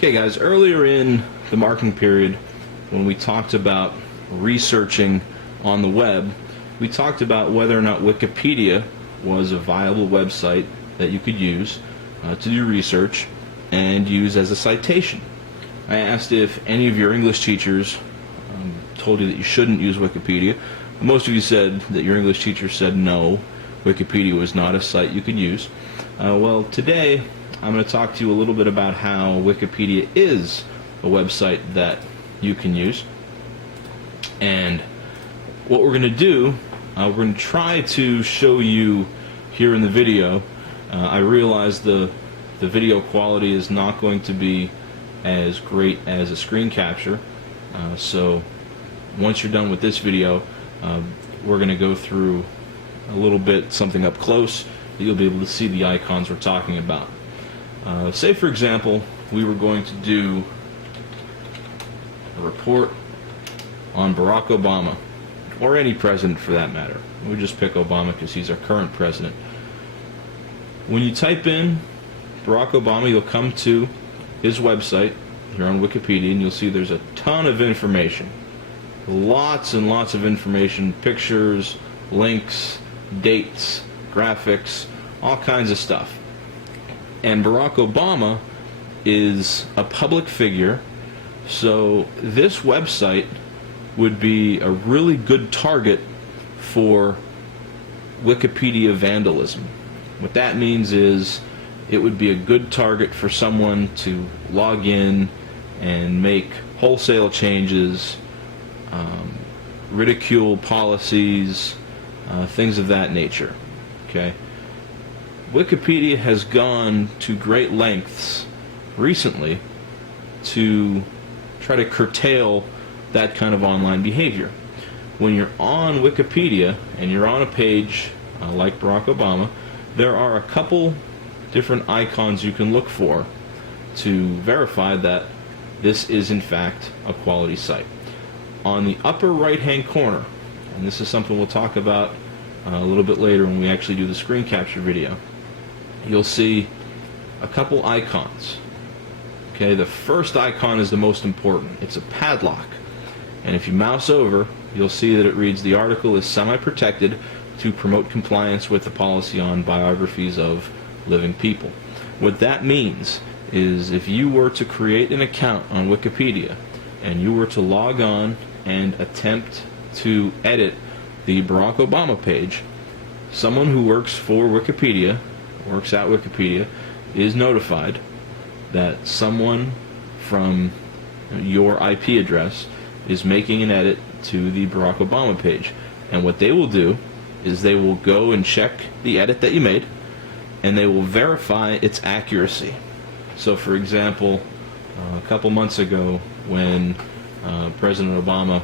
Okay guys, earlier in the marketing period when we talked about researching on the web, we talked about whether or not Wikipedia was a viable website that you could use to do research and use as a citation. I asked if any of your English teachers told you that you shouldn't use Wikipedia. Most of you said that your English teacher said no, Wikipedia was not a site you could use. Well, today I'm going to talk to you a little bit about how Wikipedia is a website that you can use. And what we're going to do, we're going to try to show you here in the video. I realize the video quality is not going to be as great as a screen capture. So once you're done with this video, we're going to go through a little bit, something up close, that you'll be able to see the icons we're talking about. Say, for example, we were going to do a report on Barack Obama, or any president for that matter. We just pick Obama because he's our current president. When you type in Barack Obama, you'll come to his website here on Wikipedia, and you'll see there's a ton of information. Lots and lots of information, pictures, links, dates, graphics, all kinds of stuff. And Barack Obama is a public figure, so this website would be a really good target for Wikipedia vandalism. What that means is it would be a good target for someone to log in and make wholesale changes, ridicule policies, things of that nature. Okay? Wikipedia has gone to great lengths recently to try to curtail that kind of online behavior. When you're on Wikipedia and you're on a page like Barack Obama, there are a couple different icons you can look for to verify that this is in fact a quality site. On the upper right hand corner, and this is something we'll talk about a little bit later when we actually do the screen capture video, you'll see a couple icons. Okay, the first icon is the most important. It's a padlock. And if you mouse over, you'll see that it reads, "The article is semi-protected to promote compliance with the policy on biographies of living people." What that means is if you were to create an account on Wikipedia and you were to log on and attempt to edit the Barack Obama page, someone who works for Wikipedia, works at Wikipedia, is notified that someone from your IP address is making an edit to the Barack Obama page. And what they will do is they will go and check the edit that you made, and they will verify its accuracy. So for example, a couple months ago when President Obama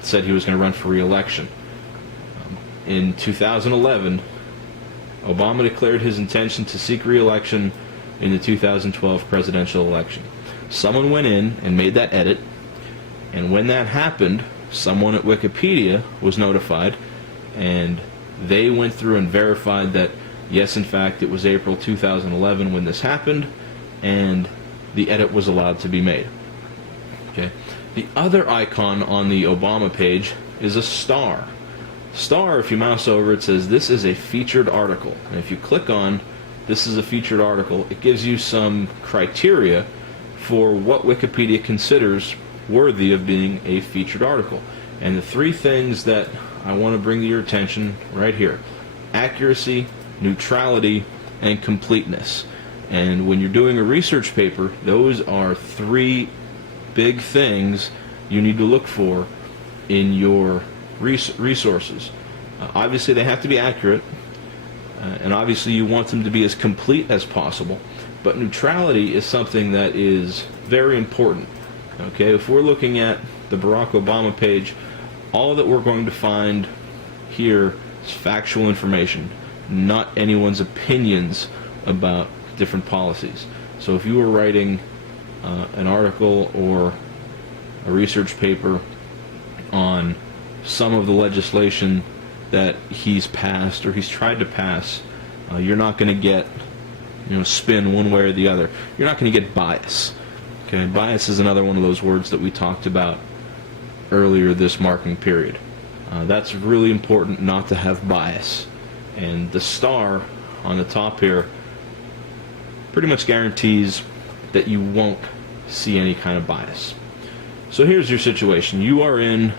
said he was going to run for re-election, in 2011, Obama declared his intention to seek re-election in the 2012 presidential election. Someone went in and made that edit, and when that happened, someone at Wikipedia was notified, and they went through and verified that yes, in fact, it was April 2011 when this happened, and the edit was allowed to be made. Okay. The other icon on the Obama page is a star. Star, if you mouse over, it says this is a featured article. And if you click on this is a featured article, it gives you some criteria for what Wikipedia considers worthy of being a featured article. And the three things that I want to bring to your attention right here: accuracy, neutrality, and completeness. And when you're doing a research paper, those are three big things you need to look for in your resources. Obviously they have to be accurate, and obviously you want them to be as complete as possible, but neutrality is something that is very important. Okay, if we're looking at the Barack Obama page, all that we're going to find here is factual information, not anyone's opinions about different policies. So if you were writing an article or a research paper on some of the legislation that he's passed or he's tried to pass, you're not going to get spin one way or the other. You're not going to get bias. Okay, bias is another one of those words that we talked about earlier this marking period. That's really important, not to have bias. And the star on the top here pretty much guarantees that you won't see any kind of bias. So here's your situation. You are in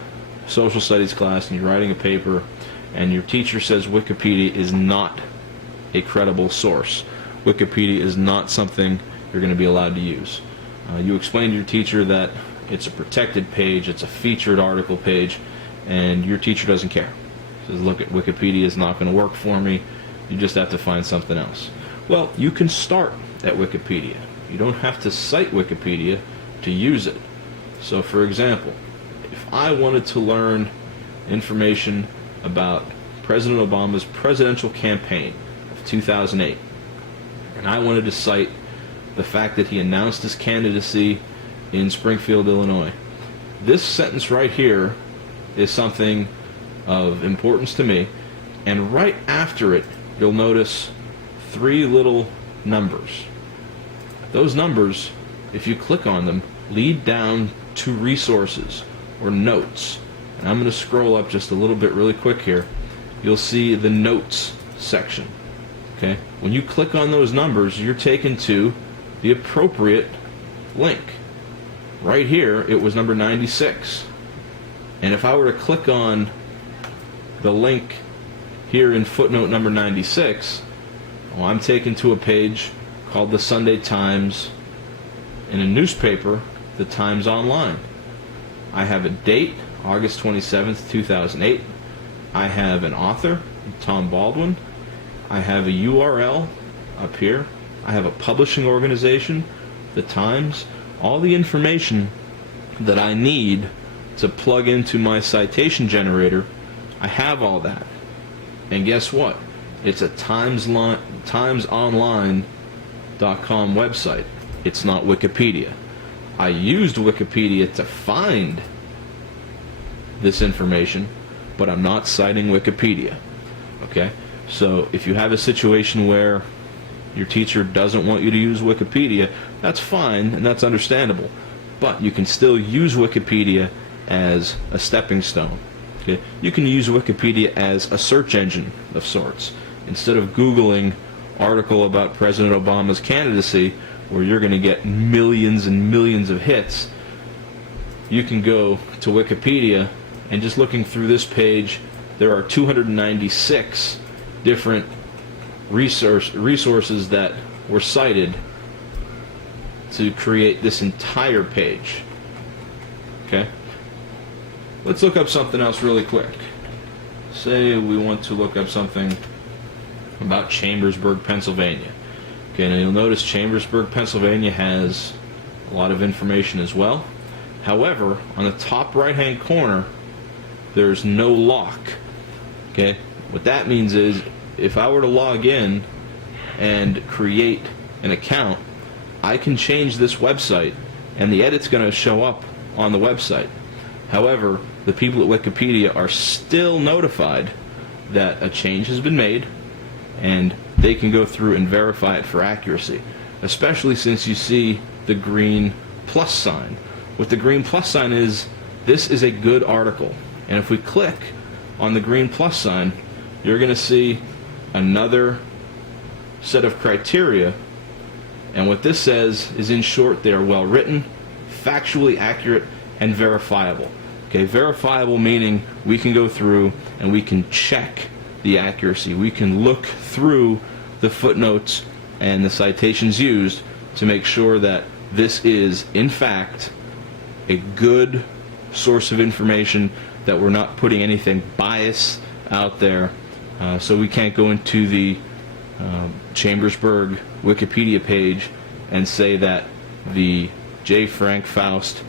social studies class and you're writing a paper, and your teacher says Wikipedia is not a credible source. Wikipedia is not something you're going to be allowed to use. You explain to your teacher that it's a protected page, it's a featured article page, and your teacher doesn't care. Says, look, Wikipedia is not going to work for me. You just have to find something else. Well, you can start at Wikipedia. You don't have to cite Wikipedia to use it. So, for example, if I wanted to learn information about President Obama's presidential campaign of 2008, and I wanted to cite the fact that he announced his candidacy in Springfield, Illinois, this sentence right here is something of importance to me, and right after it you'll notice three little numbers. Those numbers, if you click on them, lead down to resources or notes. And I'm going to scroll up just a little bit really quick here. You'll see the notes section. Okay? When you click on those numbers, you're taken to the appropriate link. Right here, it was number 96. And if I were to click on the link here in footnote number 96, well, I'm taken to a page called the Sunday Times, in a newspaper, the Times Online. I have a date, August 27th, 2008. I have an author, Tom Baldwin. I have a URL up here. I have a publishing organization, the Times. All the information that I need to plug into my citation generator, I have all that. And guess what? It's a timesonline.com website. It's not Wikipedia. I used Wikipedia to find this information, but I'm not citing Wikipedia. Okay? So if you have a situation where your teacher doesn't want you to use Wikipedia, that's fine and that's understandable. But you can still use Wikipedia as a stepping stone. Okay? You can use Wikipedia as a search engine of sorts. Instead of Googling article about President Obama's candidacy, where you're going to get millions and millions of hits, you can go to Wikipedia, and just looking through this page, there are 296 different resources that were cited to create this entire page. Okay? Let's look up something else really quick. Say we want to look up something about Chambersburg, Pennsylvania. Okay, now you'll notice Chambersburg, Pennsylvania has a lot of information as well. However, on the top right-hand corner, there's no lock. Okay, what that means is, if I were to log in and create an account, I can change this website, and the edit's going to show up on the website. However, the people at Wikipedia are still notified that a change has been made, and they can go through and verify it for accuracy, especially since you see the green plus sign. What the green plus sign is, this is a good article. And if we click on the green plus sign, you're going to see another set of criteria, and what this says is, in short, they are well written, factually accurate, and verifiable. Okay, verifiable meaning we can go through and we can check the accuracy. We can look through the footnotes and the citations used to make sure that this is, in fact, a good source of information, that we're not putting anything biased out there. So we can't go into the Chambersburg Wikipedia page and say that the J. Frank Faust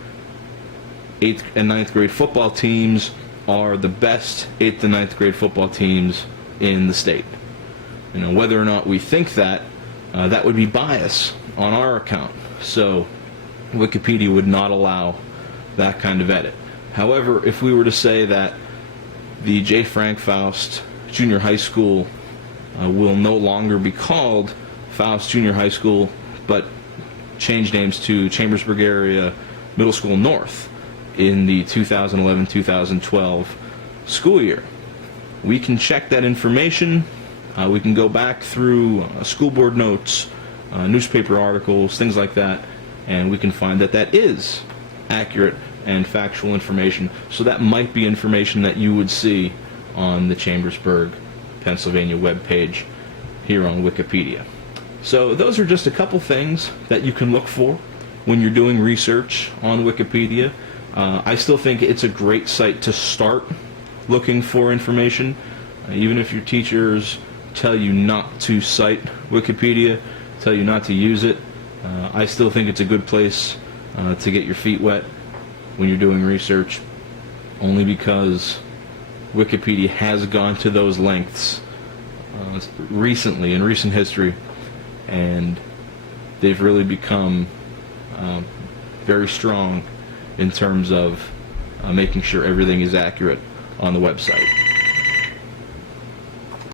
8th and 9th grade football teams are the best 8th and 9th grade football teams in the state. You know, whether or not we think that, that would be bias on our account. So Wikipedia would not allow that kind of edit. However, if we were to say that the J. Frank Faust Junior High School will no longer be called Faust Junior High School, but changed names to Chambersburg Area Middle School North in the 2011-2012 school year. We can check that information. We can go back through school board notes, newspaper articles, things like that, and we can find that that is accurate and factual information. So that might be information that you would see on the Chambersburg, Pennsylvania webpage here on Wikipedia. So those are just a couple things that you can look for when you're doing research on Wikipedia. I still think it's a great site to start looking for information. Even if your teachers tell you not to cite Wikipedia, tell you not to use it, I still think it's a good place to get your feet wet when you're doing research, only because Wikipedia has gone to those lengths recently, in recent history, and they've really become very strong in terms of making sure everything is accurate on the website.